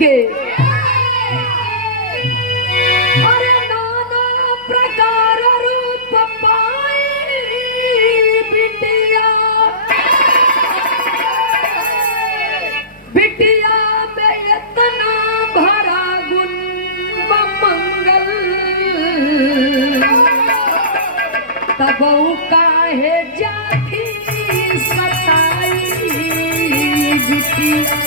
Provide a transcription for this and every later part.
के। अरे नाना प्रकार रूप पाई बिटिया, बिटिया में इतना भरा गुण मंगल, तब काहे जाती सताई बिटिया।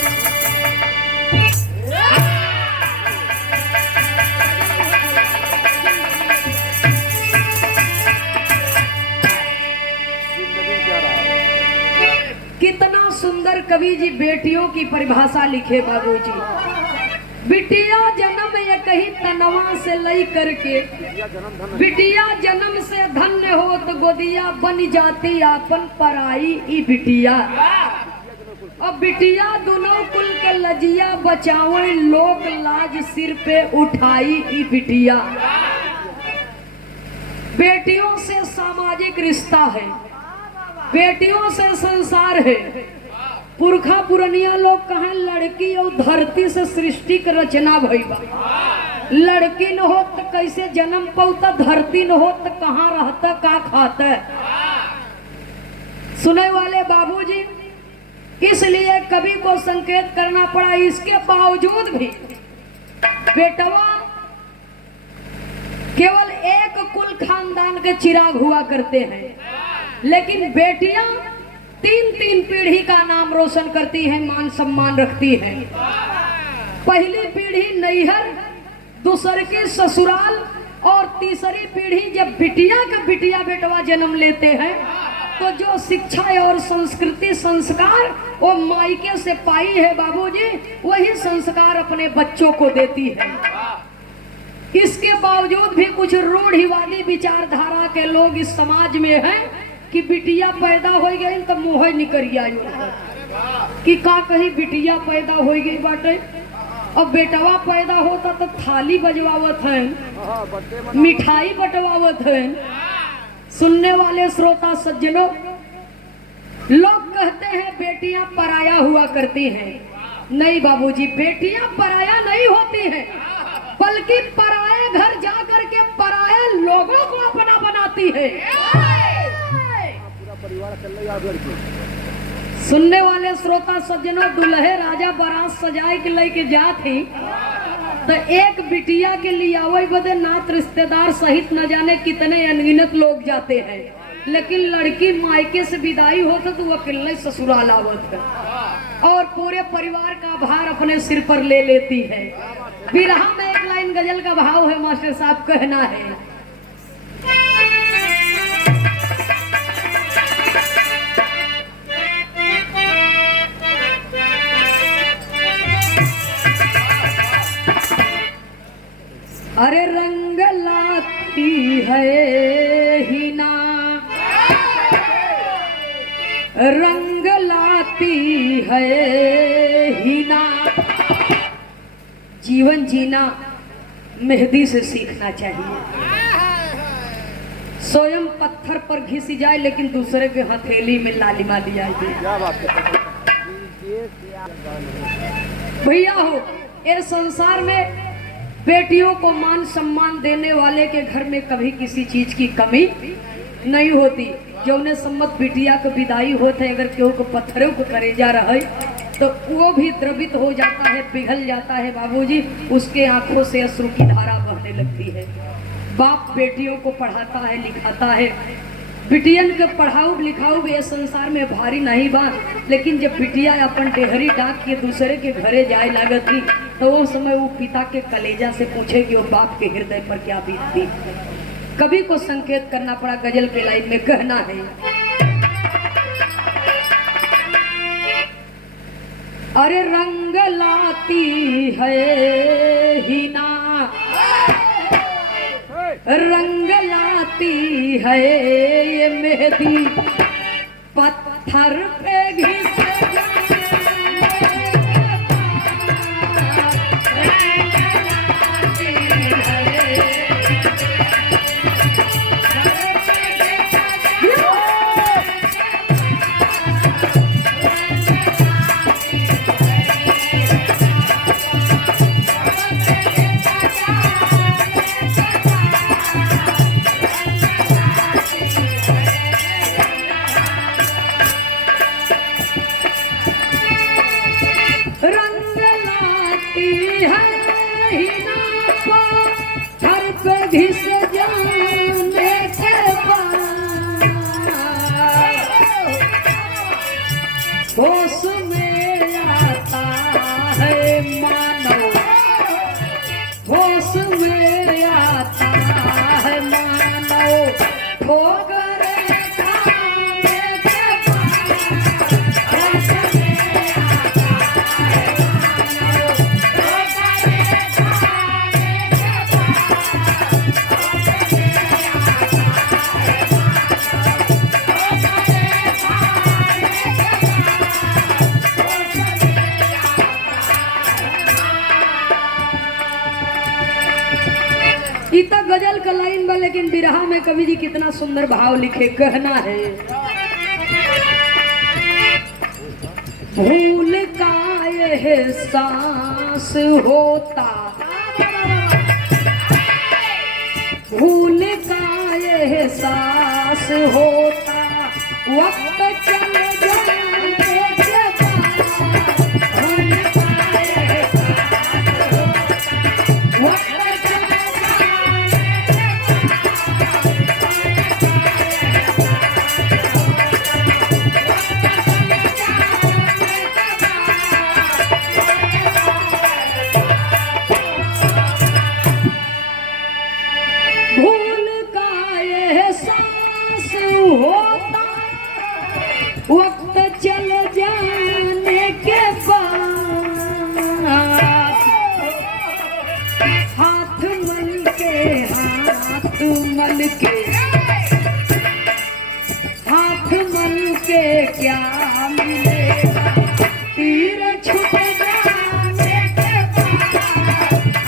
कितना सुंदर कवि जी बेटियों की परिभाषा लिखे बाबूजी। बिटिया जन्म ये कही तनवा से लई करके, बिटिया जन्म से धन्य हो तो गोदिया बन जाती आपन पराई ई बिटिया। अब बिटिया दोनों कुल के लजिया बचावे, लोक लाज सिर पे उठाई ई बिटिया। बेटियों से सामाजिक रिश्ता है, बेटियों से संसार है। पुरखा पुरनिया लोग कहें लड़की और धरती से सृष्टि की रचना भई बा। लड़की न हो तो कैसे जन्म पौता, धरती न हो तो कहाँ रहता का खाता। सुने वाले बाबूजी, इसलिए कवि को संकेत करना पड़ा। इसके बावजूद भी बेटवा केवल एक कुल खानदान के चिराग हुआ करते हैं, लेकिन बेटियां तीन तीन पीढ़ी का नाम रोशन करती हैं, मान सम्मान रखती हैं। पहली पीढ़ी नैहर, दूसरी की ससुराल, और तीसरी पीढ़ी जब बिटिया का बिटिया बेटवा जन्म लेते हैं तो जो शिक्षा और संस्कृति संस्कार वो मायके से पाई है बाबूजी, वही संस्कार अपने बच्चों को देती है। इसके बावजूद भी कुछ रूढ़िवादी विचारधारा के लोग इस समाज में हैं कि बिटिया पैदा हो गई तो मोह निकरिया कि का कहीं बिटिया पैदा हो गई बाटे। अब बेटवा पैदा होता तो थाली बजवावत है, मिठाई बंटवावत है। सुनने वाले श्रोता सज्जनों, लोग कहते हैं बेटियां पराया हुआ करती हैं। नहीं बाबूजी, बेटियां पराया नहीं होती हैं, बल्कि पराए घर जाकर के पराए लोगों को अपना बनाती है। सुनने वाले श्रोता सज्जनों, दुल्हे राजा बारात सजाए के लेके जाती तो एक बिटिया के लिए आवई बदे नात रिश्तेदार सहित न जाने कितने अनगिनत लोग जाते हैं, लेकिन लड़की मायके से विदाई होता तो वो अकेले ससुराल आवत है और पूरे परिवार का भार अपने सिर पर ले लेती है। बिरहा में एक लाइन गजल का भाव है, मास्टर साहब कहना है, अरे रंग लाती है हिना, रंग लाती है हिना। जीवन जीना मेहंदी से सीखना चाहिए। स्वयं पत्थर पर घिसी जाए लेकिन दूसरे के हथेली में लालिमा लिया भैया हो। ये संसार में बेटियों को मान सम्मान देने वाले के घर में कभी किसी चीज की कमी नहीं होती। जो उन्हें सम्मत बिटिया को विदाई होते, अगर केहू को पत्थरों को करेजा रहे तो वो भी द्रवित हो जाता है, पिघल जाता है बाबूजी। उसके आंखों से अश्रु की धारा बहने लगती है। बाप बेटियों को पढ़ाता है, लिखाता है। बिटियन के पढ़ाऊ लिखाऊ भी संसार में भारी नहीं बा, लेकिन जब बिटिया अपन डेहरी डाक के दूसरे के घरे जाए लागत थी तो वो समय वो पिता के कलेजा से पूछे कि वो बाप के हृदय पर क्या बीतती। कवि को संकेत करना पड़ा, गजल के लाइन में कहना है, अरे रंग लाती है हिना, रंग लाती है ये मेहंदी, पत्थर पे घिस है ही ना पत्थर पे घिस जाने के बाद होश में आता है मानव, होश में आता है मानव ठोकर खाने के इतना गजल का लाइन बा, लेकिन बिरहा में कवि जी कितना सुंदर भाव लिखे। कहना है भूल का एहसास होता, भूल का एहसास होता वक्त चल जाने के बाद, भूल का एहसास होता वक्त वक्त चल जाने के बाद हाथ मल के, हाथ मल के, हाथ मल के क्या मिलेगा, तीर छूट जाने के बाद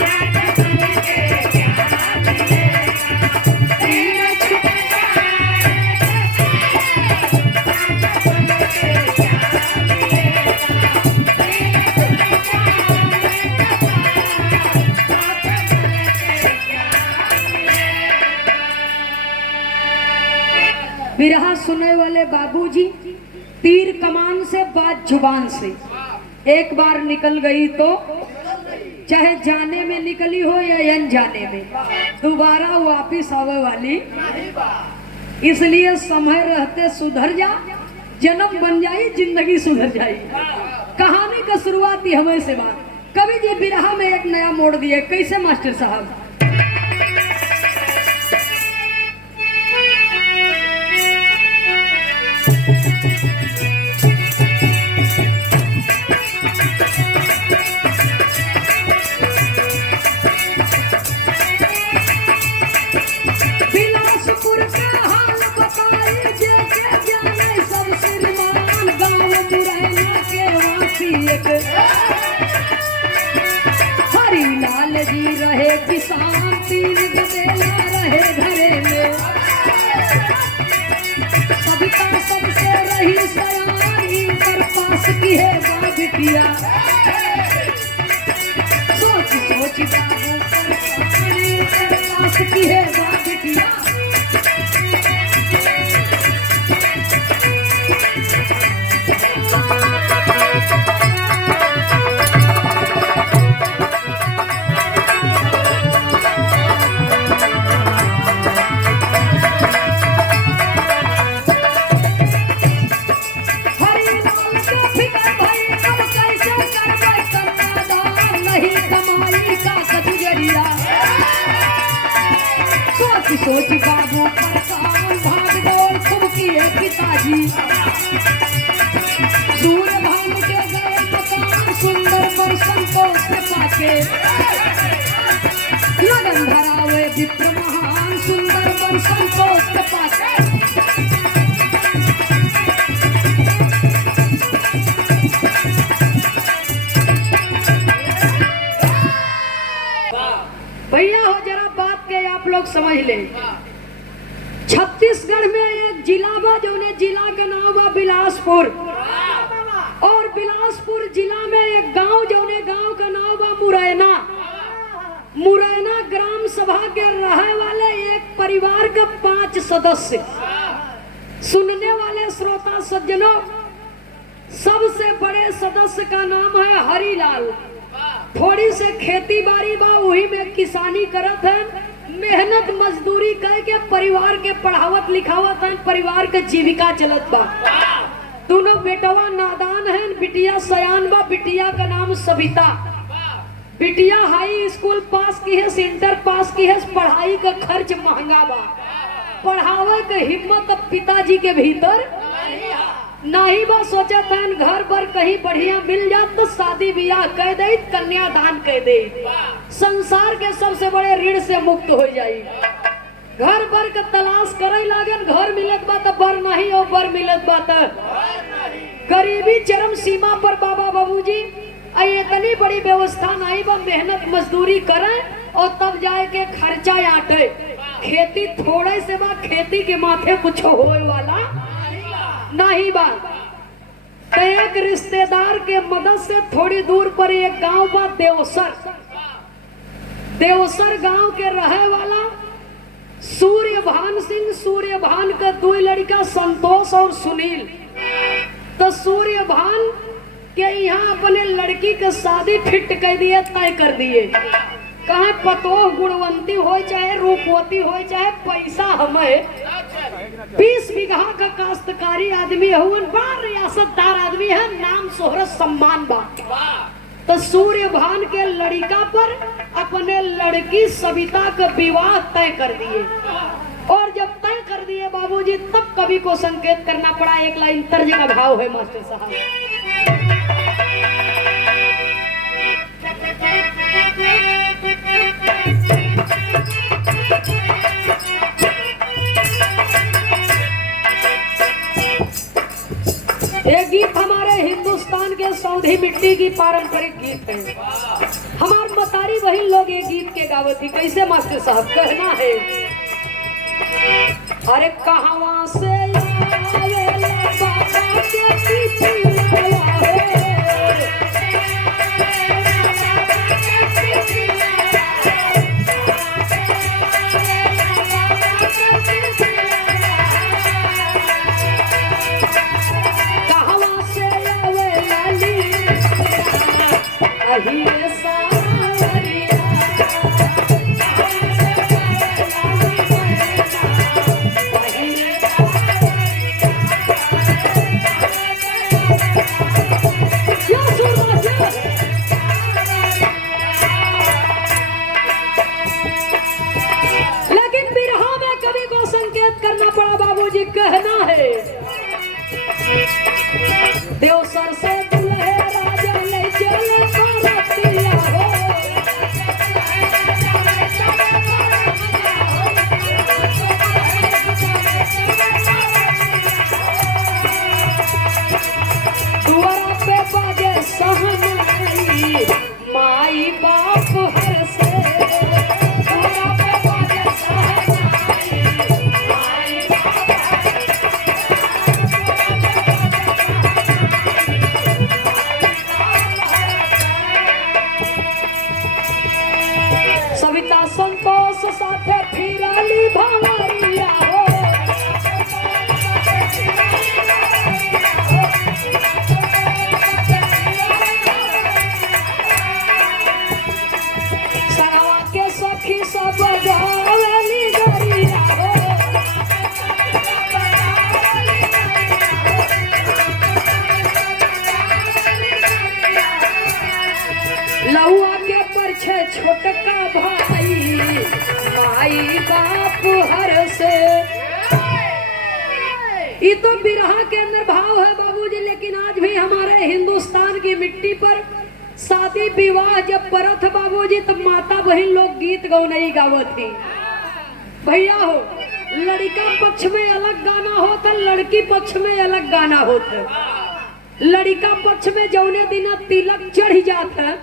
हाथ मल के क्या मिलेगा, तीर छूट बिरहा सुनने वाले बाबूजी, तीर कमान से बात जुबान से एक बार निकल गई तो चाहे जाने में निकली हो या अनजाने में दोबारा वापिस आवे वाली, इसलिए समय रहते सुधर जा, जन्म बन जाई जिंदगी सुधर जाई। कहानी का शुरुआत ही हमें से बात। कवि जी बिरहा में एक नया मोड़ दिए। कैसे मास्टर साहब? बिलासपुर का हाल बताइए, जेके जाने सब श्रीमान, गाँव मुरैना के वासी एक हरी लाल जी रहे किसान, तीन गदेला रहे घरे में, सबका सबसे रही सयानी पर पास की है बाधिकिया, सोच सोच बाबू पर पास की है बाधिकिया। सोच बाबू परेशान, भाग दौड़ खूब किए पिताजी, सूर भान के गए मकान, सुंदर पर संतोष पाके, लगन धरावे विप्र महान, सुंदर पर संतोष पाके। भैया हो जरा बात के आप लोग समझ ले। छत्तीसगढ़ में एक जिला बा, जो जिला का नाम बा बिलासपुर, और बिलासपुर जिला में एक गांव, जो गांव का नाम बा मुरैना। मुरैना ग्राम सभा के रहने वाले एक परिवार का 5 सदस्य। सुनने वाले श्रोता सज्जनों, सबसे बड़े सदस्य का नाम है हरिलाल। थोड़ी से खेती बाड़ी बा, वही में किसानी करत है, मेहनत मजदूरी करके परिवार के पढ़ावत लिखावत है, परिवार के जीविका चलत बा। दोनों बेटवा नादान है, बिटिया सयान बा। बिटिया का नाम सविता। बिटिया हाई स्कूल पास की है, इंटर पास की है। पढ़ाई का खर्च महंगा बा, पढ़ावे के हिम्मत अब पिताजी के भीतर नहीं बा। सोचा था घर पर कहीं बढ़िया मिल जात तो शादी ब्याह कह दे, कन्यादान कह दे, संसार के सबसे बड़े ऋण से मुक्त हो जाई। घर पर के तलाश करे लागन, घर मिलत बा तो बर नहीं, और बर मिलत बा तो गरीबी चरम सीमा पर। बाबा बाबूजी इतनी बड़ी व्यवस्था नहीं बा, मेहनत मजदूरी करे और तब जाए के खर्चा आटे। खेती थोड़े से बा, खेती के माथे कुछ होए वाला नहीं बा। तो एक रिश्तेदार के मदद से थोड़ी दूर पर एक गांव बा, देवसर। देवसर गांव के रहे वाला सूर्यभान सिंह। सूर्यभान का दो लड़का संतोष और सुनील। तो सूर्यभान के यहाँ अपने लड़की के शादी फिट कर दिए, तय कर दिए। कहा पतोह गुणवंती हो चाहे रूपवती हो चाहे पैसा हमें 20 बीघा का काश्तकारी आदमी हुन, बा रियासतदार आदमी है, नाम शोहरत सम्मान बा। तो सूर्यभान के लड़का पर अपने लड़की सविता का विवाह तय कर दिए। और जब तय कर दिए बाबूजी, तब कवि को संकेत करना पड़ा। एक लाइन तर्ज का भाव है मास्टर साहब। ये गीत हमारे हिंदुस्तान के सौंधी मिट्टी की पारंपरिक गीत है। हमारे मतारी वही लोग ये गीत के गावत थी। कैसे मास्टर साहब कहना है? अरे कहां से आवेला बाबा के पिछुआ है, अहिरे सावरिया। लेकिन बिरहा में कवि को संकेत करना पड़ा बाबूजी। कहना है देवसर से दुल्हे राजा ले चले पारतिया हो, दुआरा पे बाजे सहनाई, माई बाप हर से। दुआरा पे बाजे सहनाई, माई बाप सविता संतोष साथे फिरली भंवरिया हो, सरावा के सखी सब गावली गरिया हो, लहुआ के परछे छोटका भाई, माई बाप हर से। ये तो बिरहा के अंदर भाव है बाबूजी। लेकिन आज भी हमारे हिंदुस्तान की मिट्टी पर शादी विवाह जब परत बाबूजी, तब माता बहन लोग गीत गौ नहीं गावत थी। भैया हो, लड़का पक्ष में अलग गाना होता, लड़की पक्ष में अलग गाना होता। लड़का पक्ष में जौने दिन तिलक चढ़ जाता,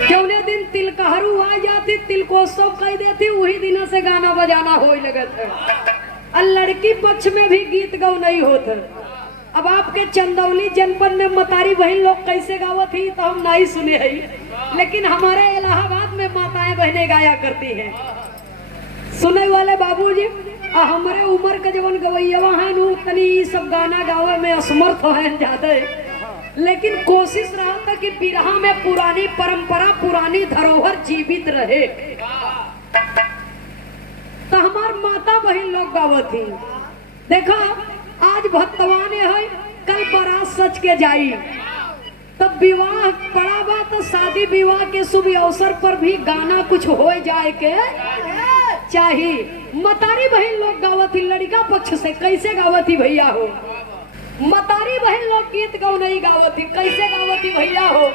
जौने दिन तिलकहरू आ जाती, तिलकोत्सव कह देती, वही दिन से गाना बजाना हो लगत है। और लड़की पक्ष में भी गीत गौ नहीं होता। अब आपके चंदौली जनपद में मतारी बहन लोग कैसे गावत थी तो हम नहीं सुने है, लेकिन हमारे इलाहाबाद में माताएं बहनें गाया करती हैं। सुने वाले बाबूजी, हमारे उम्र के जवन गवैया हैं तनी सब गाना गावे में असमर्थ है ज्यादा, लेकिन कोशिश रहा था कि बिरहा में पुरानी परंपरा पुरानी धरोहर जीवित रहे। तो हमार माता बहन लोग गावत थी, देखा आज भक्तवान है, कल बारात सच के जाई, तब विवाह पड़ा बा तो शादी विवाह के शुभ अवसर पर भी गाना कुछ हो जाए के चाहिए। मतारी बहन लोग गावत थी लड़का पक्ष से, कैसे गावत थी भैया हो? मतारी बहन लोग गीत गाओ नहीं गावत थी, कैसे गावत थी भैया हो?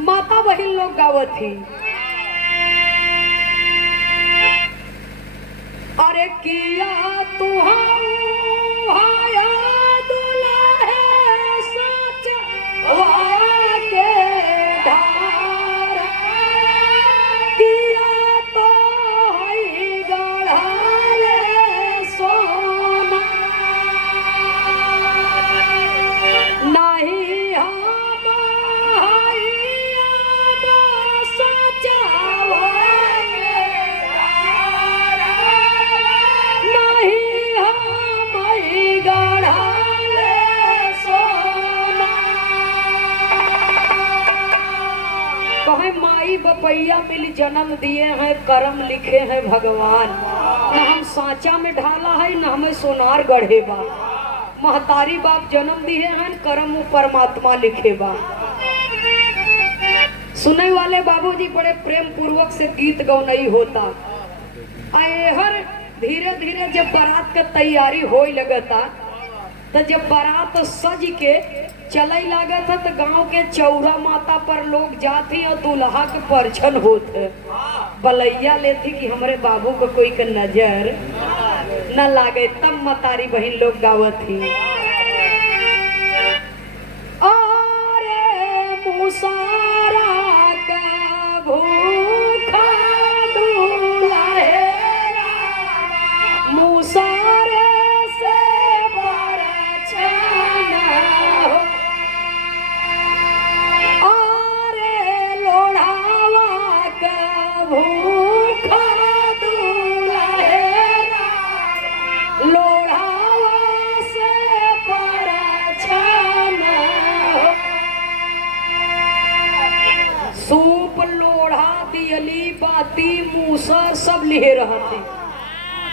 माता बहन लोग गावत थी, अरे किया तुहाया दुल्हे सच वाके धार, किया तो हई गढ़ाले सोना, नहीं हम हईया सचावा माई बपैया मिल जन्म दिए हैं, कर्म लिखे हैं भगवान, न हम सांचा में ढाला है न हमें सोनार गढ़े बा, महतारी बाप जन्म दिए हैं, कर्म परमात्मा लिखे बा। सुनने वाले बाबूजी बड़े प्रेम पूर्वक से गीत गौनई होता। आए हर धीरे धीरे जब बारात का तैयारी हो लगता, तो जब बारात सज के चलई लागत है तो गांव के चौरा माता पर लोग जाती और दूल्हा के परछन होते, बलैया लेती कि हमारे बाबू को कोई का नजर न लागे, तब मतारी बहन लोग गावत थी, अरे मुसारा का भूखा दूल्हा है, मुसारे से बरछना हो, अरे लोढ़ावा का भूखा दूल्हा है, लोढ़ावा से बरछना हो, सूप लोढ़ा दियली बाती मूसा सब लिए रहती।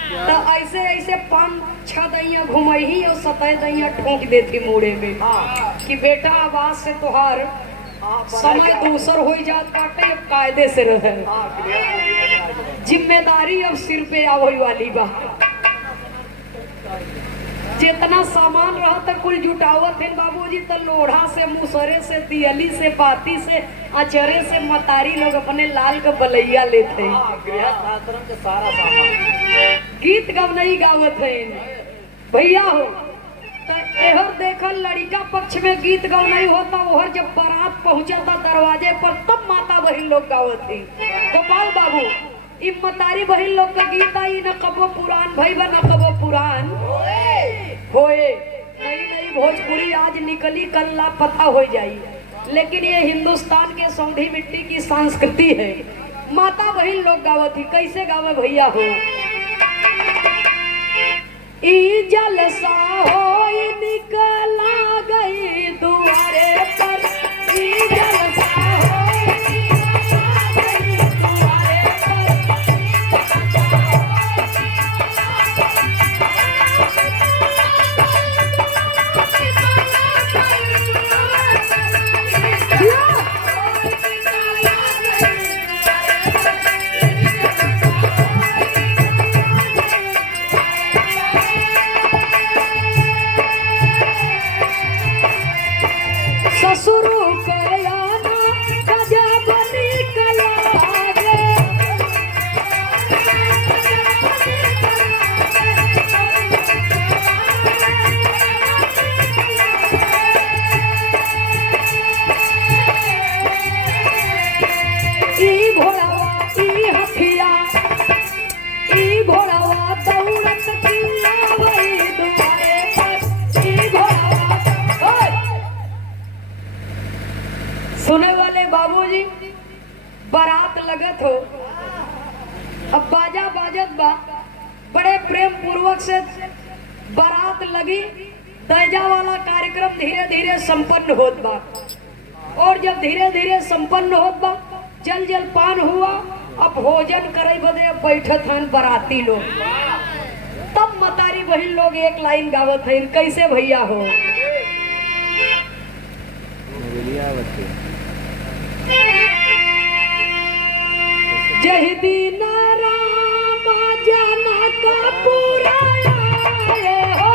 तो ऐसे ऐसे 5-6 दैया घुमही और 7 दैया ठोक देती मुड़े में कि बेटा आवाज से तोहार समय दूसर हो जात बाटे, अब कायदे से रहे, जिम्मेदारी अब सिर पे आवई वाली बा। जितना सामान रहा था कुल जुटावत है बाबूजी, तो लोढ़ा से मुसरे से दियली से बाती से अचरे से मतारी लोग अपने लाल का बलैया लेते हैं, सारा सामान गीत गव नहीं गावत है भैया हो। तो एहर देखल लड़का पक्ष में गीत गव नहीं होता, ओहर जब बारात पहुंचा था दरवाजे पर तब माता बहन लोग गावत थी। गोपाल बाबू इ मतारी बहन लोग का गीत आई, न कबो पुरान भाई बा न कबो पुरान होए, नई नई भोजपुरी आज निकली कल लापता हो जाई, लेकिन ये हिंदुस्तान के सौंधी मिट्टी की संस्कृति है। माता बहन लोग गावत थी, कैसे गावे भैया हो? ई जलसा हो निकला गई दुआरे पर, ई जलसा हो निकला गई दुआरे पर। बारात लगी, दैजा वाला कार्यक्रम धीरे धीरे संपन्न होत बा। और जब धीरे धीरे संपन्न होत बा, जल जल पान हुआ, अब भोजन करे बदे बैठत हन बाराती लोग। तब मतारी बहन लोग एक लाइन गावत है, कैसे भैया हो? जय दीन राम जनक पुराया हो,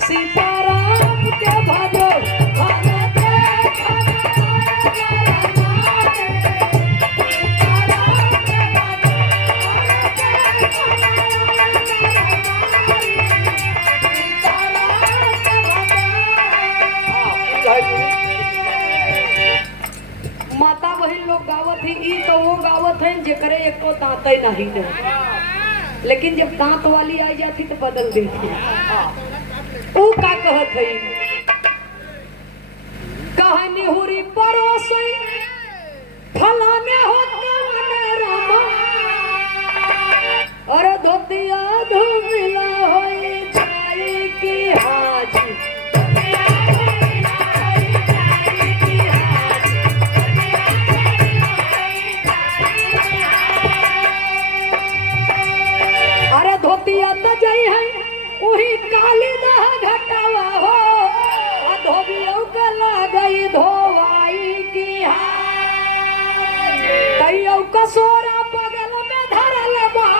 सीताराम के भजो माता बहन लोग गावत ही। ई तो वो गावत है जेकरे एको दांत नहीं है, लेकिन जब दांत वाली आ जाती तो बदल देती। वो का कहत है? कहानी हुरी परोसई फलाने हो कवने रामा, और धोतिया धुमिला होई जाई की हाजी। अरे धोतिया तो जई है वही काली दह घटावा हो, धोबियों के लागई धोवाई की हाय। कईयों कसोरा बगल में धरल बा,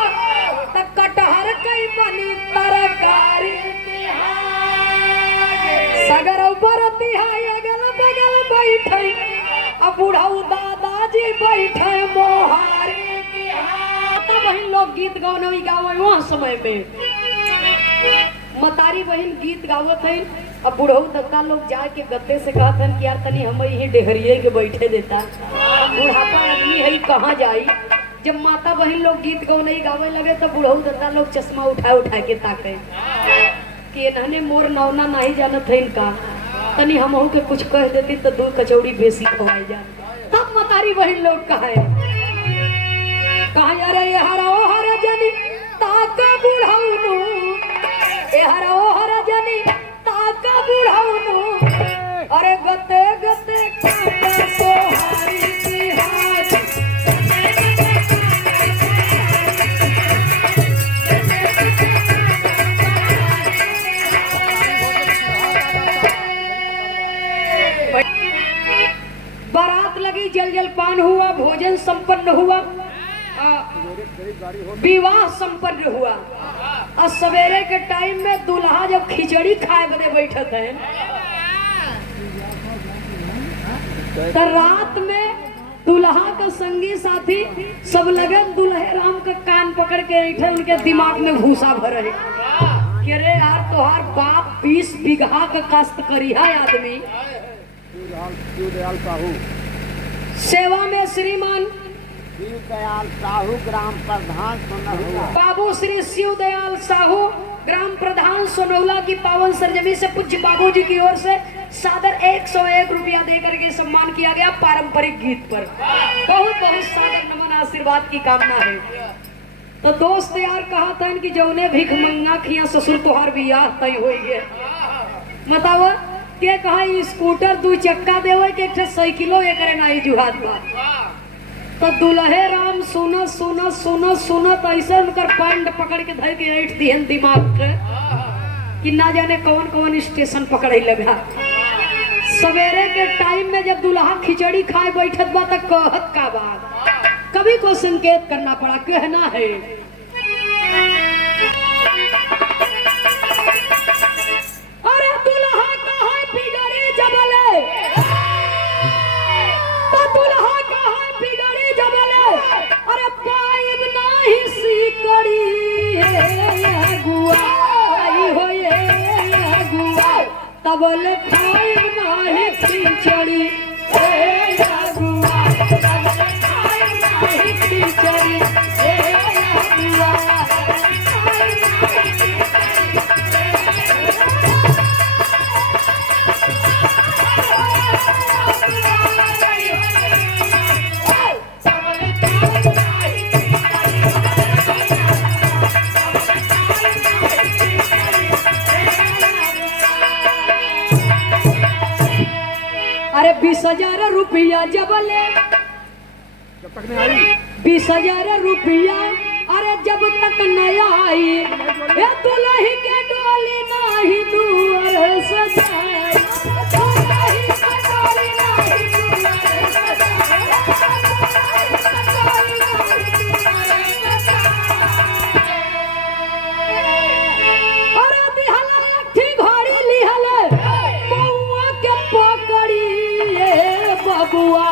त कटहर कई बनी तरकारी की हाय। सगर बरती है अगल बगल बैठे, अब बुढ़ऊ दादाजी बैठे मोहारी की हाय। तब बहन लोग गीत गौनवी गावे वहाँ समय में। मतारी बहन गीत गावत है, अब बुढ़ऊ दत्ता लोग जाके गत्ते से कहत हन कि यार तनी हम यही डेहरिए के बैठे देता, बुढ़ापा आदमी है कहाँ जाई। जब माता बहन लोग गीत गौनई गावे लगे तो बुढ़ऊ दत्ता लोग चश्मा उठा उठा के ताके कि इन्हने मोर नौना नहीं जानत है इनका, तनी हमहू के कुछ कह देती तो दूध कचौड़ी बेसी खवाई जा। तब मतारी बहन लोग कहे अरे ये हरा ओ हरा जनी ताका बुढ़ऊ, ए हरा ओ हरा जनी ताका बुढ़ऊ, अरे गते गते काटे सोहारी की हाथ। बारात लगी, जल जल पान हुआ, भोजन संपन्न हुआ, विवाह संपन्न हुआ। और सवेरे के टाइम में दूल्हा जब खिचड़ी खाए बदे बैठत है, तो रात में दूल्हा का संगी साथी सब लगन दुल्हे राम का कान पकड़ के बैठे, उनके दिमाग में भूसा भरे कि रे यार तोहार बाप 20 बीघा का काश्त करी है आदमी। सेवा में श्रीमान शिव दयाल साहू ग्राम प्रधान सोनौला, बाबू श्री शिव दयाल साहू ग्राम प्रधान सोनौला की पावन सरजमी से पूज्य बाबू जी की ओर से सादर 101 रुपया देकर के सम्मान किया गया पारंपरिक गीत पर। बहुत बहुत सादर नमन आशीर्वाद की कामना है। तो दोस्त यार कहा था कि जौने भिख मंगा खिया ससुर तुहार बियाह तय हो गए। बताओ के कहा स्कूटर 2 चक्का देवे के एक साइकिलो एक नाई जुहात बा। तो दुल्हे राम सुनो सुनो सुनो सुनो तो ऐसे उनकर पैंट पकड़ के धर के ऐठ दिहन दिमाग के कि ना जाने कौन कौन स्टेशन पकड़े लगा। सवेरे के टाइम में जब दुल्हा खिचड़ी खाए बैठत बा तक कहत का बात कभी को संकेत करना पड़ा, कहना है अरे दुल्हा कहाँ बिगड़ी जबले, तो दुल्हा कहाँ बिगड़ी जबले, अरे पाइब नाही सिकड़ी है गुआ हो ये गुआ, तबल पाइब नाही खिचड़ी है गुआ, तबल पाइब नाही खिचड़ी है गुआ। 20,000 रुपया जब ले, जब तक नहीं आई 20,000 रुपया, अरे जब तक नहीं आई ये दुल्ही के डोली नाही दुआर सजाए, दुल्ही के डोली नाही दुआर सजाए, अरे दिहला अठी घड़ी लिहल बउआ के पकड़ी ए बबुआ,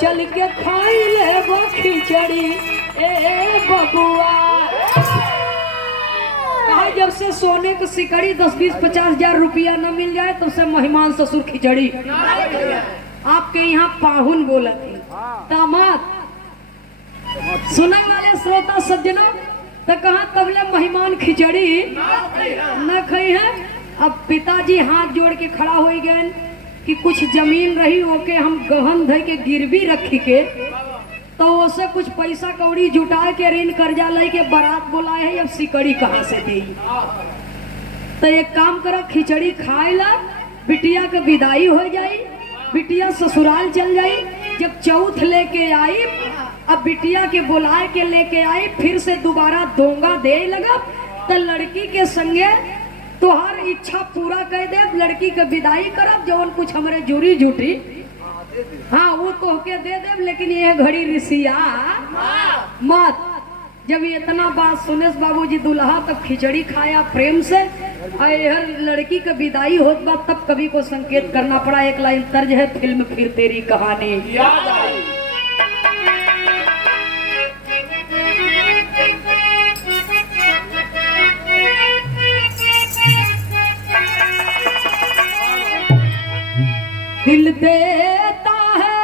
चल के खाई ले वो खिचड़ी ए बबुआ। कहा जब से सोने की सिकड़ी 10, 20, 50,000 रुपया न मिल जाए तब से मेहमान ससुर खिचड़ी। आपके यहाँ पाहुन बोला थी दामाद। सुनने वाले श्रोता सज्जनों तो कहा तबले मेहमान खिचड़ी न खाई है। अब पिताजी हाथ जोड़ के खड़ा हो गए कि कुछ जमीन रही ओके हम गहन धर के गिरवी रखी के तो उसे कुछ पैसा कौड़ी जुटा के ऋण कर्जा ले के बारात बुलाए है, अब सिकड़ी कहाँ से दे। तो एक काम करो खिचड़ी खाए ला, बिटिया के विदाई हो जाई, बिटिया ससुराल चल जाई। जब चौथ लेके आई अब बिटिया के बुलाए के लेके आई, फिर से दोबारा दोंगा दे लगा तो लड़की के संगे तोहार इच्छा पूरा कर दे, लड़की के विदाई करब, जौन कुछ हमारे जुड़ी जुटी हाँ वो तो के दे दे, लेकिन ये घड़ी रिसिया मत। जब ये इतना बात सुने बाबूजी दुल्हा तब खिचड़ी खाया प्रेम से, और लड़की का विदाई होत बा तब कवि को संकेत करना पड़ा। एक लाइन तर्ज है फिल्म फिर तेरी कहानी। दिल देता है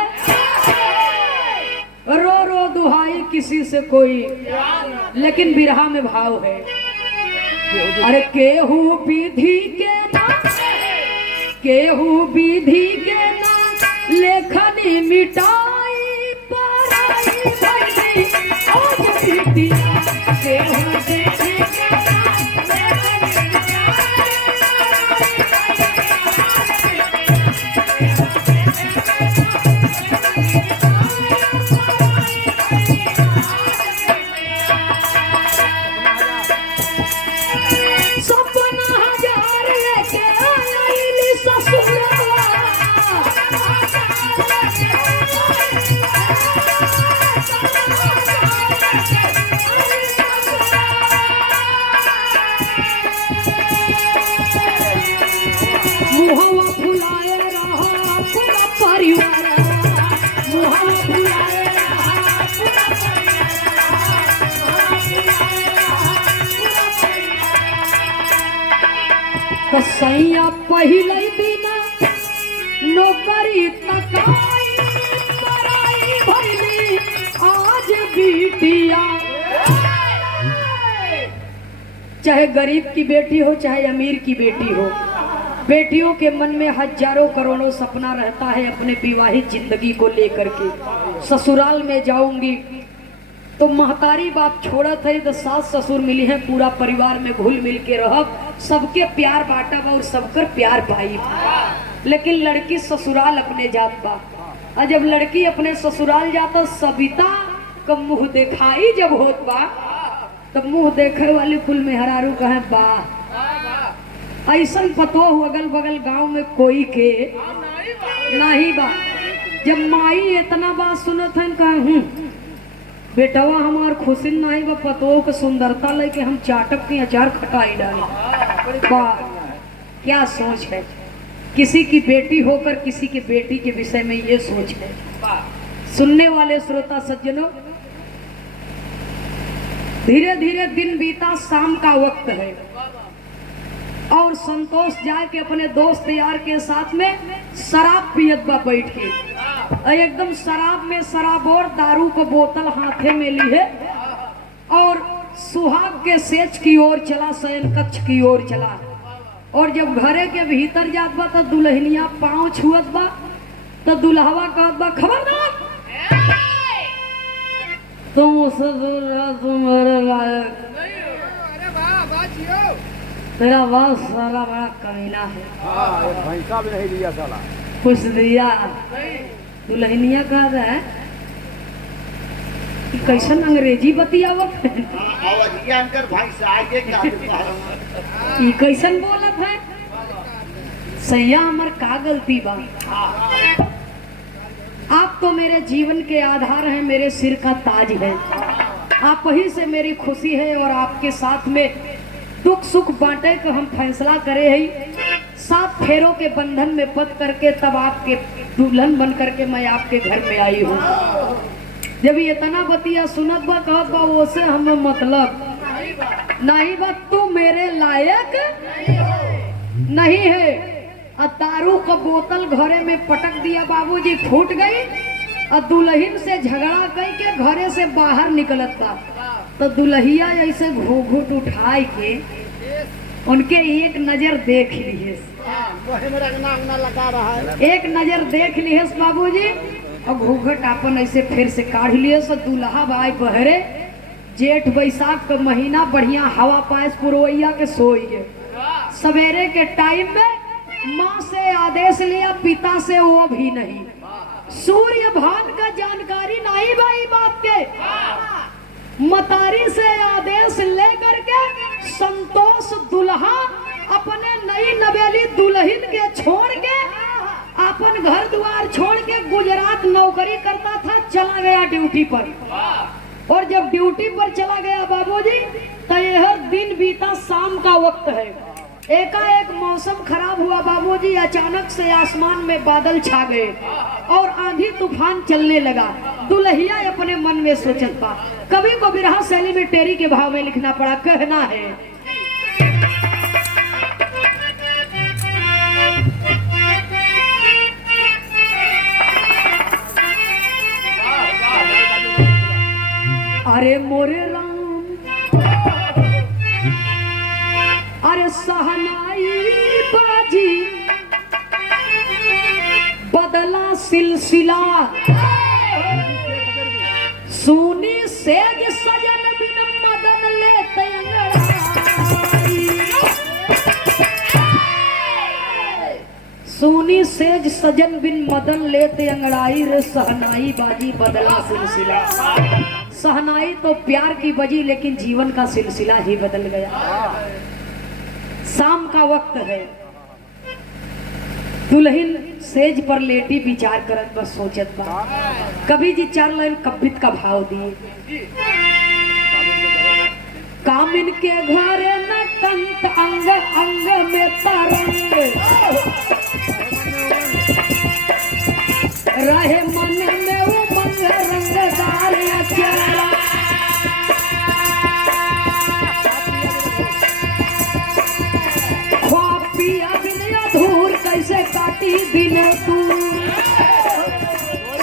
रो रो दुहाई किसी से कोई, लेकिन बिरहा में भाव है। अरे केहू विधि के ना, केहू विधि के ना लेखनी मिटाई पराई भइली आज बिटिया, केहू विधि के ना लेखनी सैया पहले बिना नौकरी तकाई पराई भइली आज बिटिया। चाहे गरीब की बेटी हो चाहे अमीर की बेटी हो, बेटियों के मन में हजारों करोड़ों सपना रहता है अपने विवाहित जिंदगी को लेकर के। ससुराल में जाऊंगी तो महतारी बाप छोड़त है तो सास ससुर मिली है, पूरा परिवार में घुल मिल के रहब, सबके प्यार बांटब और सबकर प्यार पाई। लेकिन लड़की ससुराल अपने जात बा, और जब लड़की अपने ससुराल जाता सविता का मुंह दिखाई जब होत बा तब मुंह देखे वाले कुल मेहरारू कहे बा। ऐसा पतो अगल बगल गांव में कोई के नहीं बा। जब माई इतना बात सुनत है कहे बेटवा हमार खुशी नहीं बा, पतो के सुंदरता लेके हम चाटक की अचार खटाई डाले। क्या सोच है किसी की बेटी होकर किसी की बेटी के विषय में ये सोच है। सुनने वाले श्रोता सज्जनों, धीरे धीरे दिन बीता, शाम का वक्त है और संतोष जाए के अपने दोस्त यार के साथ में शराब पियत बा बैठ के, एकदम शराब में शराब और दारू को बोतल हाथे में ली है और सुहाग के सेज की ओर चला, शयन कक्ष की ओर चला। और जब घरे के भीतर जात बा तो दुल्हनिया पाँव छुअत बा तो दुल्हवा कहत बा खबरदार तुम उससे दूर रहो, तुम्हारे लायक तेरा बाप साला बड़ा कमीना है। भैंसा भी नहीं लिया साला। खुश दिया दुल्हनिया कह रहा है कि कैसन अंग्रेजी बतियावत है, भाई से आगे का ई कैसन बोलत है। सैया हमर का गलती बा, आप तो मेरे जीवन के आधार हैं, मेरे सिर का ताज है, आप ही से मेरी खुशी है और आपके साथ में दुख सुख बांटे को हम फैसला करे हैं। 7 फेरों के बंधन में पद करके तब आपके दुल्हन बन करके मैं आपके घर में आई हूँ। जब ये इतना बतिया सुनत बा कहत बा ओसे हमें मतलब नहीं बा, तू मेरे लायक नहीं है। दारू का बोतल घरे में पटक दिया, बाबूजी फूट गई और दुल्हन से झगड़ा करके घरे से बाहर निकलत था तो दुल्हिया ऐसे घूंघट उठाए के उनके एक नजर देख लिए, लगा रहा है। एक नजर देख लिए बाबूजी और घूंघट अपन ऐसे फिर से काढ़ लिए। सो दूल्हा भाई बहरे जेठ बैसाख का महीना बढ़िया हवा पास पुरवैया के सोइए। सवेरे के टाइम में माँ से आदेश लिया, पिता से वो भी नहीं, सूर्य भान का जानकारी नहीं भाई बात के। मतारी से आदेश लेकर के संतोष दुल्हा अपने नई नवेली दुल्हन के छोड़ के अपन घर द्वार छोड़ के गुजरात नौकरी करता था, चला गया ड्यूटी पर। और जब ड्यूटी पर चला गया बाबूजी तो यह दिन बीता, शाम का वक्त है। एकाएक मौसम खराब हुआ बाबूजी, अचानक से आसमान में बादल छा गए और आंधी तूफान चलने लगा। दुल्हिया अपने मन में सोचत था, कवि को बिरहा शैली में टेरी के भाव में लिखना पड़ा। कहना है अरे मोरे राम अरे सहनाई बाजी बदला सिलसिला, सुनी सेज सजन बिन मदन लेते अंगड़ाई। सुनी सेज सजन बिन मदन लेते अंगड़ाई, रे सहनाई बाजी बदला सिलसिला। सहनाई तो प्यार की बजी लेकिन जीवन का सिलसिला ही बदल गया। शाम का वक्त है, दुल्हन सेज पर लेटी विचार करत बस सोचत बा। कभी जी 4 लाइन कवित का भाव दिए। कामिन के घर न कंत अंग अंग में तरंग, रहे मन में उमंग रंगदार अचारा। कैसे काटी दिन तू,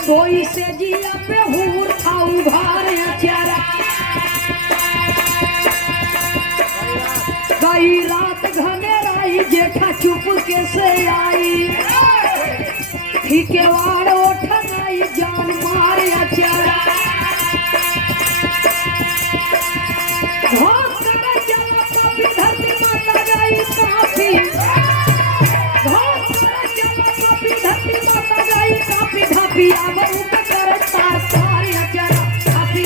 सोई से जिया पे हूर था उभार अचारा। कई रात घनेराई जेठा चुप कैसे आई, ठिकेवाड़ उठनाई जान मार अचारा। धरती माता गई काफी, काफी धापी आवर कर तार तार अचारा। काफी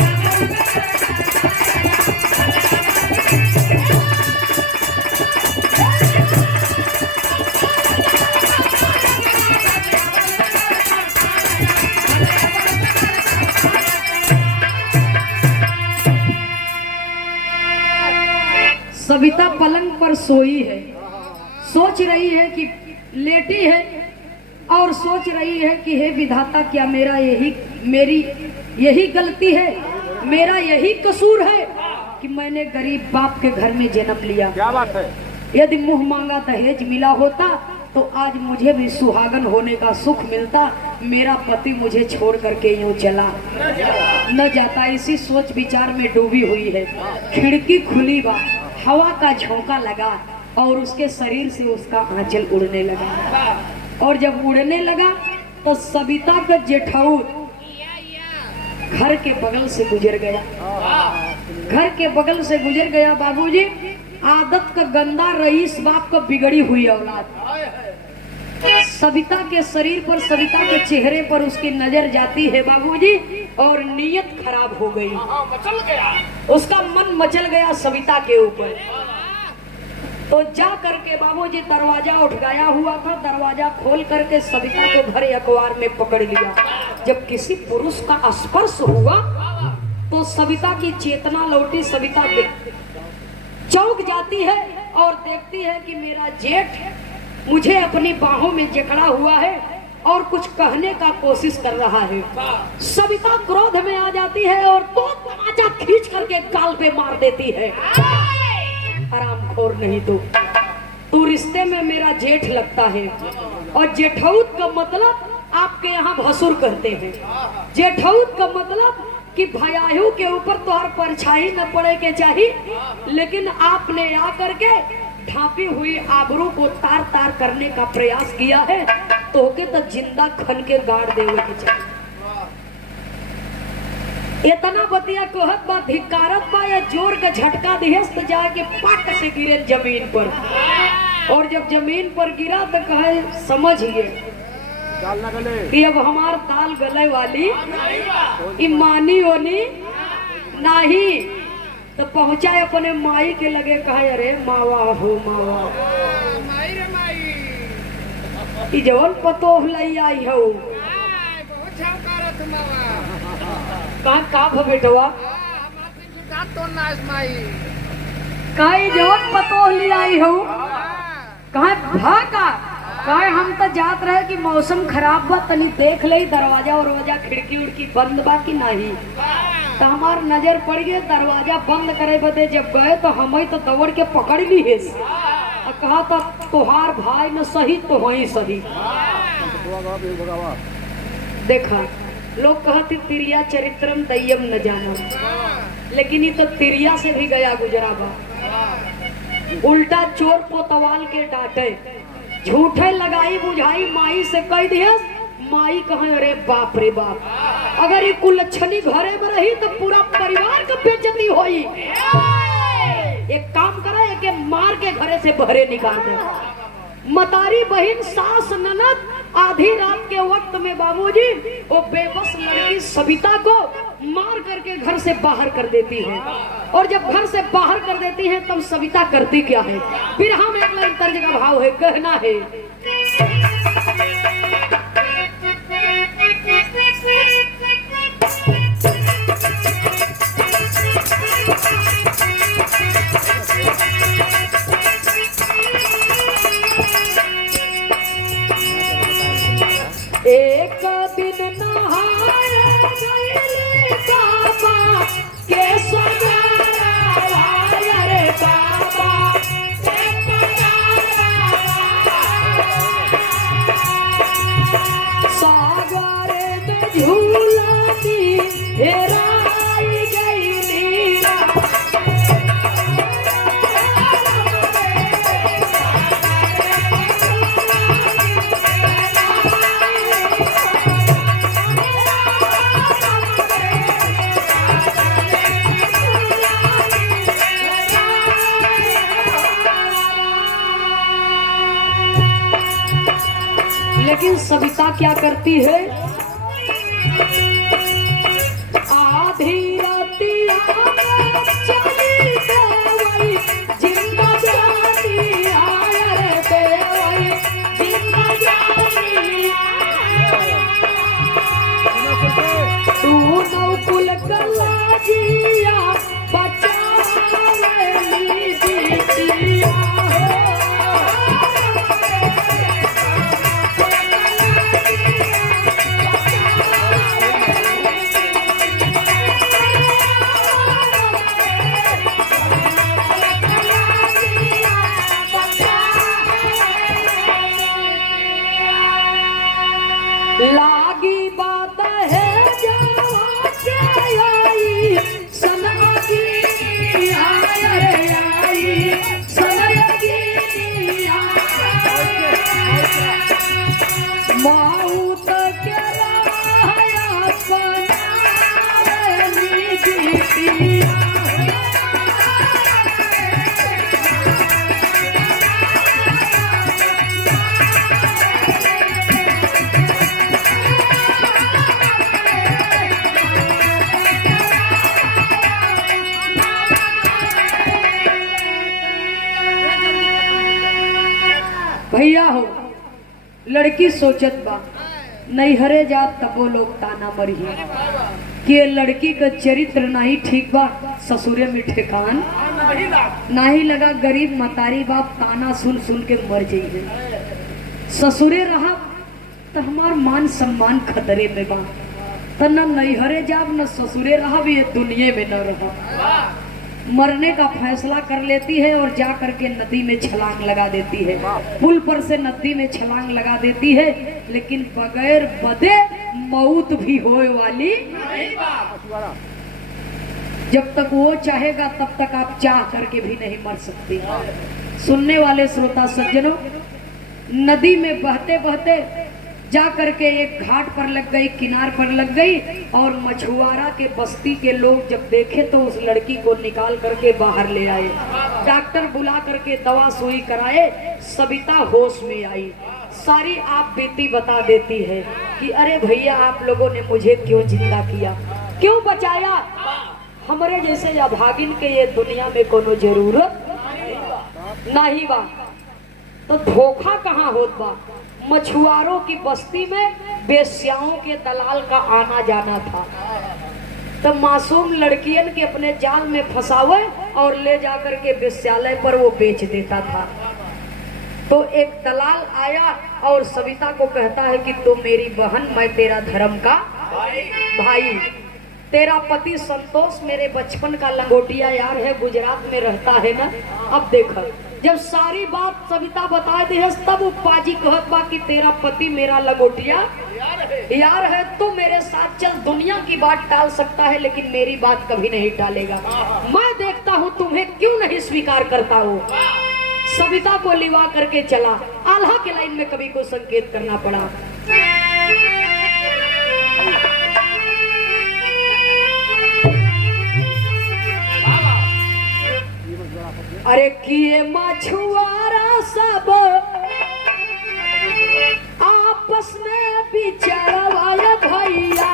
सविता पलंग पर सोई है, सोच रही है कि लेटी है और सोच रही है कि हे विधाता क्या मेरी यही गलती है, मेरा यही कसूर है कि मैंने गरीब बाप के घर में जन्म लिया। क्या बात है। यदि मुंह मांगा दहेज मिला होता तो आज मुझे भी सुहागन होने का सुख मिलता, मेरा पति मुझे छोड़ करके यूं चला न जाता। इसी सोच विचार में डूबी हुई है। खिड़की खुली बा, हवा का झोंका लगा और उसके शरीर से उसका आंचल उड़ने लगा। और जब उड़ने लगा तो सविता का जेठाऊ घर के बगल से गुजर गया। घर के बगल से गुजर गया बाबूजी। आदत का गंदा रईस बाप का बिगड़ी हुई औलाद। सविता के शरीर पर, सविता के चेहरे पर उसकी नजर जाती है बाबूजी, और नीयत खराब हो गई। मचल गया। उसका मन मचल गया सविता के ऊपर। तो जा करके बाबूजी दरवाजा उठगाया हुआ था, दरवाजा खोल करके सविता को भरे अखबार में पकड़ लिया। जब किसी पुरुष का स्पर्श हुआ तो सविता की चेतना लौटी। सविता चौंक जाती है और देखती है कि मेरा जेठ मुझे अपनी बाहों में जकड़ा हुआ है और कुछ कहने का कोशिश कर रहा है। सविता क्रोध में आ जाती है और तो तमाचा खींच करके गाल पे मार देती है। हरामखोर नहीं तू रिश्ते में मेरा जेठ लगता है, और जेठौत का मतलब आपके यहाँ भसुर कहते हैं। जेठौत का मतलब कि भयाहू के ऊपर तो हर परछाई न पड़े के चाहिए, लेकिन आपने आ करके ढांपी हुई आबरू को तार तार करने का प्रयास किया है, तो के तो जिंदा खन के गाड़ देवे के चाहिए। इतना बतिया कहत बा, धिकारत बा, या जोर का झटका दिहस तो जाके पट से गिरे जमीन पर। और जब जमीन पर गिरा तो कहे समझिए कि अब हमार दाल गले वाली ईमानी होनी नहीं। तो पहुंचा अपने माई के लगे, कहे अरे मावा हो मावा, माई रे माई, ई जवन पतो लई आई हो, बहुत छावकारत मावा। कहा का भ बेटवा, हमरा तीन जुटा तो नास माई। कहे जवन पतो ली आई हो, कहे भागा, कहे हम तो जात रहे कि मौसम खराब बा, तनी देख ले दरवाजा वरवाजा खिड़की उड़की बंद बा कि नहीं। तो हमार नजर पड़ गए, दरवाजा बंद करे बदे जब गए तो हम तो दौड़ के पकड़ ली है। कहा था तुहार भाई न सही तो वही सही। देखा लोग कहते तिरिया चरित्रम दय्यम न जाना, लेकिन ये तो तिरिया से भी गया गुजरा बा। उल्टा चोर कोतवाल के डांटे, झूठे लगाई बुझाई माई से कह दिया। माई कहे अरे बाप रे बाप, अगर ये कुलच्छनी घरे में रही तो पूरा परिवार का बेइज्जती होई। एक काम करे कि मार के घरे से बहरे निकाल दे। मतारी बहन सास ननद आधी रात के वक्त में बाबूजी वो बेबस लड़की सविता को मार करके घर से बाहर कर देती है। और जब घर से बाहर कर देती है तब सविता करती क्या है। फिर हम एक लाइन तर्ज का भाव है, कहना है एक दिन नहाए गए बाबा के सगारा रे बाबा सागरे में झूला दी हेराई गई नीरा। लेकिन सविता क्या करती है, आधी रातिया में चली देवई जिंदा जानी आय रे देवई जिंदा जानी तू नौकुल कलाजिया बचावे ली बिटिया लड़की सोचत बा नैहरे जात तबो लोग ताना मरी कि ये लड़की का चरित्र नहीं ठीक बा, ससुरे में ठेकान नहीं लगा, गरीब मतारी बाप ताना सुन सुन के मर जाइए। ससुरे रहा तो हमार मान सम्मान खतरे में बा, तो न नैहरे जाब न ससुरे रहा भी ये दुनिया में न रहा। मरने का फैसला कर लेती है और जा करके नदी में छलांग लगा देती है, पुल पर से नदी में छलांग लगा देती है, लेकिन बगैर बदे मौत भी होए वाली नहीं बा। जब तक वो चाहेगा तब तक आप चाह करके भी नहीं मर सकते। सुनने वाले श्रोता सज्जनों, नदी में बहते बहते जा करके एक घाट पर लग गई, किनार पर लग गई, और मछुआरा के बस्ती के लोग जब देखे तो उस लड़की को निकाल करके बाहर ले आए। डॉक्टर बुला करके दवा सुई कराए, सविता होश में आई, सारी आप बीती बता देती है कि अरे भैया आप लोगों ने मुझे क्यों जिंदा किया, क्यों बचाया, हमारे जैसे अभागिन के ये दुनिया में कोनो जरूरत नहीं बा। तो धोखा कहाँ होत बा, मछुआरों की बस्ती में बेश्याओं के दलाल का आना जाना था। तो मासूम लड़कियन के अपने जाल में फंसावे और ले जाकर के वेश्यालय पर वो बेच देता था। तो एक दलाल आया और सविता को कहता है कि तुम मेरी बहन, मैं तेरा धर्म का भाई, तेरा पति संतोष मेरे बचपन का लंगोटिया यार है, गुजरात में रहता है ना। अब देखो जब सारी बात सविता बता दे है तब पाजी कहत बा कि तेरा पति मेरा लंगोटिया यार है, तो मेरे साथ चल, दुनिया की बात टाल सकता है लेकिन मेरी बात कभी नहीं टालेगा। मैं देखता हूँ तुम्हें क्यों नहीं स्वीकार करता हो। सविता को लिवा करके चला, आल्हा के लाइन में कवि को संकेत करना पड़ा। अरे किए मछुआरा सब आपस में बिचड़वाया भैया,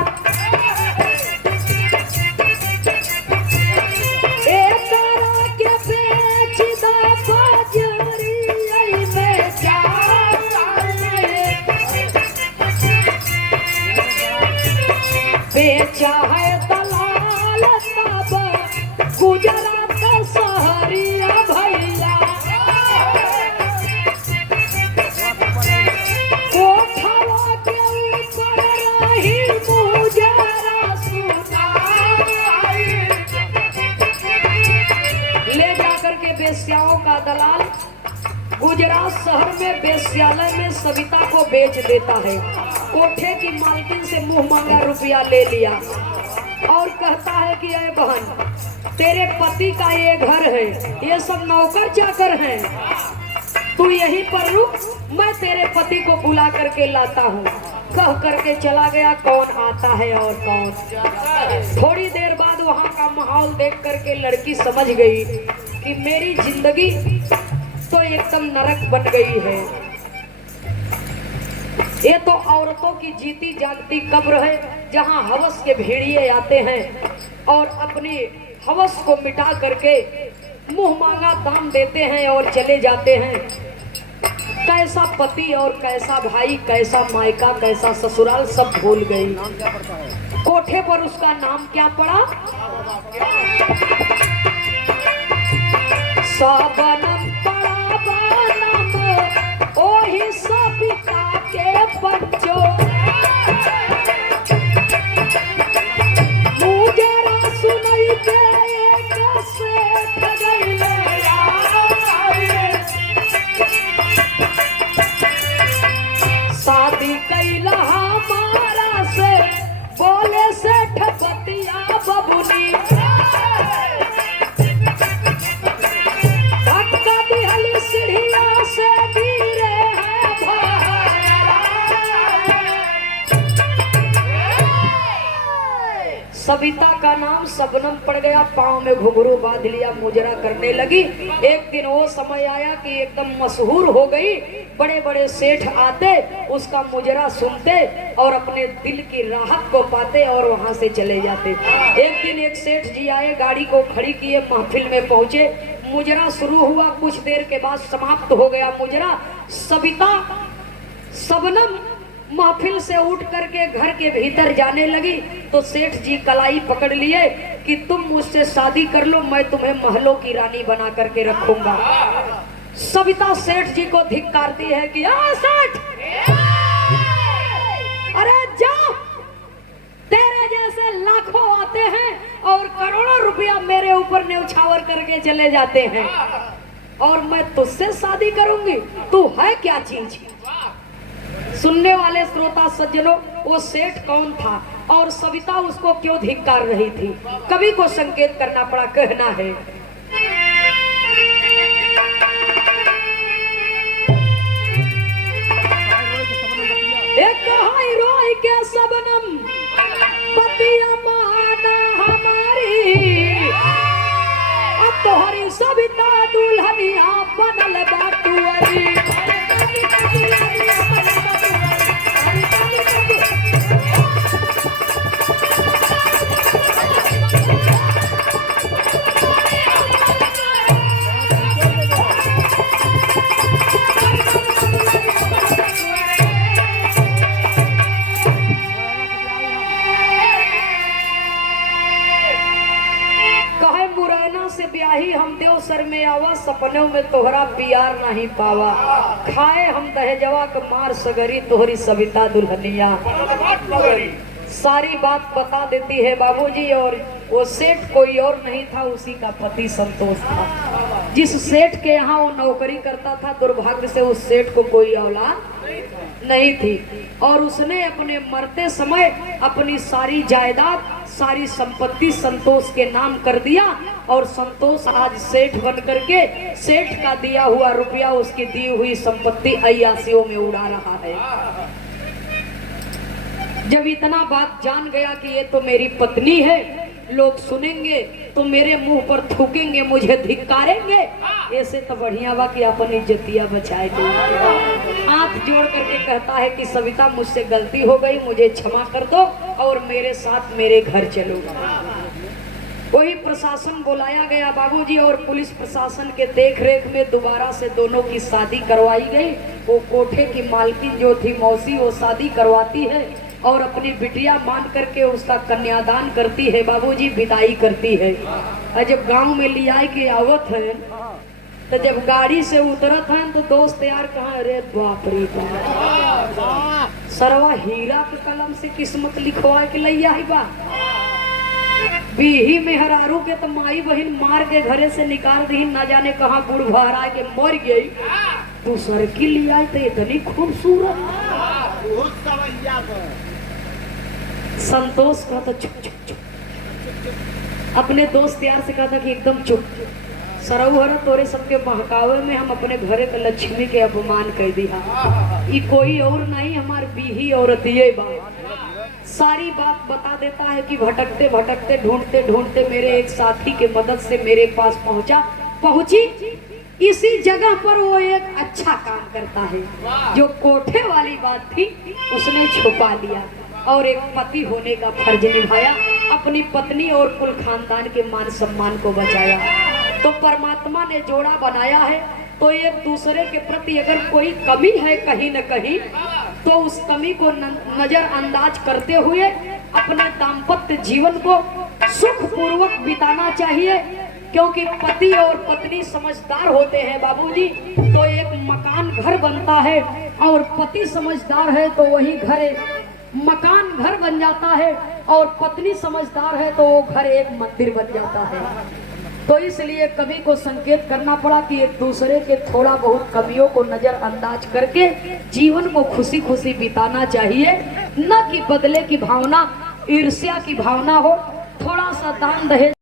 एक के बेच दो बजरी में बेचा है दलाल तब गुजरात सहरिया भैया, कोठवा के ऊपर रही मुजरा सुना, ले जाकर के बेश्याओं का दलाल गुजरात शहर में बेश्यालय में सविता को बेच देता है। कोठे की मालकिन से मुंह मांगा रुपया ले लिया और कहता है कि अरे बहन, तेरे पति का ये घर है, ये सब नौकर चाकर हैं, तू यहीं पर रुक, मैं तेरे पति को बुला करके लाता हूँ। कह करके चला गया। कौन आता है और कौन। थोड़ी देर बाद वहाँ का माहौल देख करके लड़की समझ गई कि मेरी जिंदगी तो एकदम नरक बन गई है। ये तो औरतों की जीती जागती कब्र है, जहाँ हवस के भेड़िए आते हैं और अपनी हवस को मिटा करके मुंह मांगा दाम देते हैं और चले जाते हैं। कैसा पति और कैसा भाई, कैसा मायका, कैसा ससुराल, सब भूल गई। कोठे पर उसका नाम क्या पड़ा? सबनम पड़ा बनम, ओही सविता के बच्चों, मुजरा सुनई के एक से ठगैले शादी कैला हमारा से, बोले से ठपतिया बबुनी, धक्का दिहली सीढ़िया से गिरे हैं भाई। सविता का नाम सबनम पड़ गया, पाँव में घुंघरू बांध लिया, मुजरा करने लगी। एक दिन वो समय आया कि एकदम मशहूर हो गई, बड़े बड़े सेठ आते, उसका मुजरा सुनते और अपने दिल की राहत को पाते और वहां से चले जाते। एक दिन एक सेठ जी आए, गाड़ी को खड़ी किए, महफिल में पहुंचे, मुजरा शुरू हुआ, कुछ देर के बाद समाप्त हो गया मुजरा। सविता शबनम महफिल से उठ करके घर के भीतर जाने लगी तो सेठ जी कलाई पकड़ लिए कि तुम मुझसे शादी कर लो, मैं तुम्हें महलों की रानी बना करके रखूंगा। सविता सेठ जी को धिक्कारती है कि सेठ, अरे जाओ, तेरे जैसे लाखों आते हैं और करोड़ों रुपया मेरे ऊपर न्यौछावर करके चले जाते हैं और मैं तुझसे शादी करूंगी, तू है क्या चीज। सुनने वाले श्रोता सज्जनों, वो सेठ कौन था और सविता उसको क्यों धिक्कार रही थी, कवि को संकेत करना पड़ा। कहना है एक रोई के शबनम पतिया माना हमारी, अब तोहरी सविता दुल्हनिया बनल बाटुअरी। हम देव सर में आवा, सपनों में तोहरा प्यार नहीं पावा, खाए हम दहेजवा के मार सगरी तोहरी सविता दुल्हनिया। सारी बात बता देती है बाबूजी। और वो सेठ कोई और नहीं था, उसी का पति संतोष था। जिस सेठ के यहाँ वो नौकरी करता था, दुर्भाग्य से उस सेठ को कोई औलाद नहीं थी और उसने अपने मरते समय अपनी सारी जायदाद, सारी संपत्ति संतोष के नाम कर दिया और संतोष आज सेठ बन करके सेठ का दिया हुआ रुपया, उसकी दी हुई संपत्ति अय्यासियों में उड़ा रहा है। जब इतना बात जान गया कि ये तो मेरी पत्नी है, लोग सुनेंगे तो मेरे मुंह पर थूकेंगे, मुझे धिक्कारेंगे, ऐसे तो बढ़िया बा कि अपनी इज्जतियां बचाए। हाथ जोड़ करके कहता है कि सविता, मुझसे गलती हो गई, मुझे क्षमा कर दो और मेरे साथ मेरे घर चलो। वही प्रशासन बुलाया गया बाबूजी और पुलिस प्रशासन के देखरेख में दोबारा से दोनों की शादी करवाई गई। वो कोठे की मालकिन जो थी मौसी, वो शादी करवाती है और अपनी बिटिया मान करके उसका कन्यादान करती है बाबूजी, विदाई करती है। और जब गांव में ले आए के आवत है तो जब गाड़ी से उतरत है तो दोस्त यार कहाँ, अरे बाप रे बाप, सरवा हीरा के कलम से किस्मत लिखवा के लैया है बा। बीही मेहरारू के तो माई बहन मार के घरे से निकाल दी, ना जाने कहाँ गुड़ भरा के मर गई। तू सर की लिया तो इतनी खूबसूरत। संतोष का तो चुप चुप चुप, अपने दोस्त यार से कहा था कि एकदम चुप, सरौहर तोरे सबके बहकावे में हम अपने घरे के लक्ष्मी के अपमान कर दिया। ये कोई और नहीं, हमार बीही औरत ये बात। सारी बात बता देता है कि भटकते भटकते ढूंढते ढूंढते मेरे एक साथी के मदद से मेरे पास पहुंची। इसी जगह पर वो एक अच्छा काम करता है। जो कोठे वाली बात थी उसने छुपा लिया और एक पति होने का फर्ज निभाया, अपनी पत्नी और कुल खानदान के मान सम्मान को बचाया। तो परमात्मा ने जोड़ा बनाया है, तो एक दूसरे के प्रति अगर कोई कमी है कहीं न कहीं तो उस कमी को नजरअंदाज करते हुए अपने दाम्पत्य जीवन को सुखपूर्वक बिताना चाहिए। क्योंकि पति और पत्नी समझदार होते हैं बाबूजी तो एक मकान घर बनता है, और पति समझदार है तो वही घर मकान घर बन जाता है, और पत्नी समझदार है तो वो घर एक मंदिर बन जाता है। तो इसलिए कवि को संकेत करना पड़ा कि एक दूसरे के थोड़ा बहुत कमियों को नजरअंदाज करके जीवन को खुशी खुशी बिताना चाहिए, न कि बदले की भावना, ईर्ष्या की भावना हो। थोड़ा सा दान दहेज